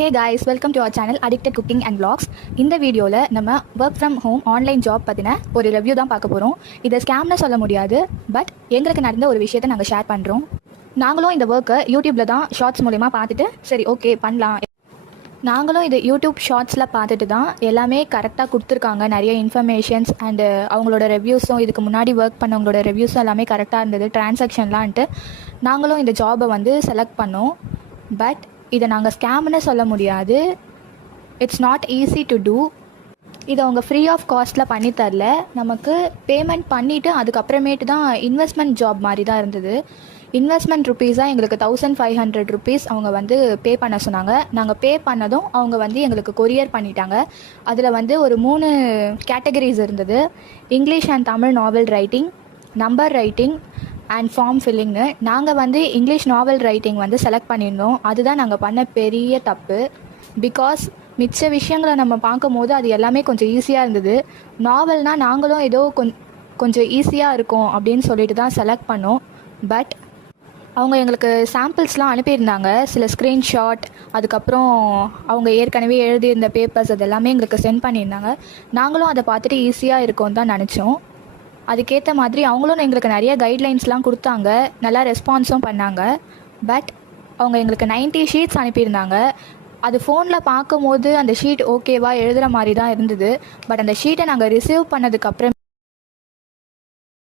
Hey guys, welcome to our channel addicted cooking and vlogs. இந்த வீடியோவில் நம்ம work from home online job பற்றின ஒரு ரிவ்யூ தான் பார்க்க போகிறோம். இதை ஸ்கேம்னு சொல்ல முடியாது, பட் எங்களுக்கு நடந்த ஒரு விஷயத்தை நாங்கள் ஷேர் பண்ணுறோம். நாங்களும் இந்த ஒர்க்கை யூடியூப்பில் தான் ஷார்ட்ஸ் மூலிமா பார்த்துட்டு சரி ஓகே பண்ணலாம். நாங்களும் இது யூடியூப் ஷார்ட்ஸில் பார்த்துட்டு தான் எல்லாமே கரெக்டாக கொடுத்துருக்காங்க. நிறைய இன்ஃபர்மேஷன்ஸ் அண்டு அவங்களோட ரிவ்யூஸும், இதுக்கு முன்னாடி ஒர்க் பண்ணவங்களோட ரிவ்யூஸும் எல்லாமே கரெக்டாக இருந்தது. டிரான்சாக்ஷன்லான்ட்டு நாங்களும் இந்த ஜாபை செலக்ட் பண்ணோம். பட் இதை நாங்கள் ஸ்கேம்னு சொல்ல முடியாது. It's not easy to do. இதை அவங்க ஃப்ரீ ஆஃப் காஸ்ட்டில் பண்ணி தரல, நமக்கு பேமெண்ட் பண்ணிவிட்டு அதுக்கப்புறமேட்டு தான் இன்வெஸ்ட்மெண்ட் ஜாப் மாதிரி தான் இருந்தது. இன்வெஸ்ட்மெண்ட் ருப்பீஸாக எங்களுக்கு 1500 rupees அவங்க பே பண்ண சொன்னாங்க. நாங்கள் பே பண்ணதும் அவங்க எங்களுக்கு கொரியர் பண்ணிட்டாங்க. அதில் ஒரு 3 கேட்டகரிஸ் இருந்தது: English and Tamil novel writing, number writing and form ஃபில்லிங்னு. நாங்கள் இங்கிலீஷ் நாவல் ரைட்டிங் செலக்ட் பண்ணியிருந்தோம். அதுதான் நாங்கள் பண்ண பெரிய தப்பு. பிகாஸ் மிச்ச விஷயங்களை நம்ம பார்க்கும் போது அது எல்லாமே கொஞ்சம் ஈஸியாக இருந்தது. நாவல்னால் நாங்களும் ஏதோ கொஞ்சம் ஈஸியாக இருக்கும் அப்படின்னு சொல்லிட்டு தான் செலக்ட் பண்ணோம். பட் அவங்க எங்களுக்கு சாம்பிள்ஸ்லாம் அனுப்பியிருந்தாங்க, சில ஸ்க்ரீன்ஷாட், அதுக்கப்புறம் அவங்க ஏற்கனவே எழுதியிருந்த பேப்பர்ஸ், அது எல்லாமே எங்களுக்கு சென்ட் பண்ணியிருந்தாங்க. நாங்களும் அதை பார்த்துட்டு ஈஸியாக இருக்கும்னு தான் நினச்சோம். அதுக்கேற்ற மாதிரி அவங்களும் எங்களுக்கு நிறைய கைட்லைன்ஸ்லாம் கொடுத்தாங்க, நல்லா ரெஸ்பான்ஸும் பண்ணாங்க. பட் அவங்க எங்களுக்கு 90 ஷீட்ஸ் அனுப்பியிருந்தாங்க. அது ஃபோனில் பார்க்கும் போது அந்த ஷீட் ஓகேவா எழுதுகிற மாதிரி தான் இருந்தது. பட் அந்த ஷீட்டை நாங்கள் ரிசீவ் பண்ணதுக்கப்புறம்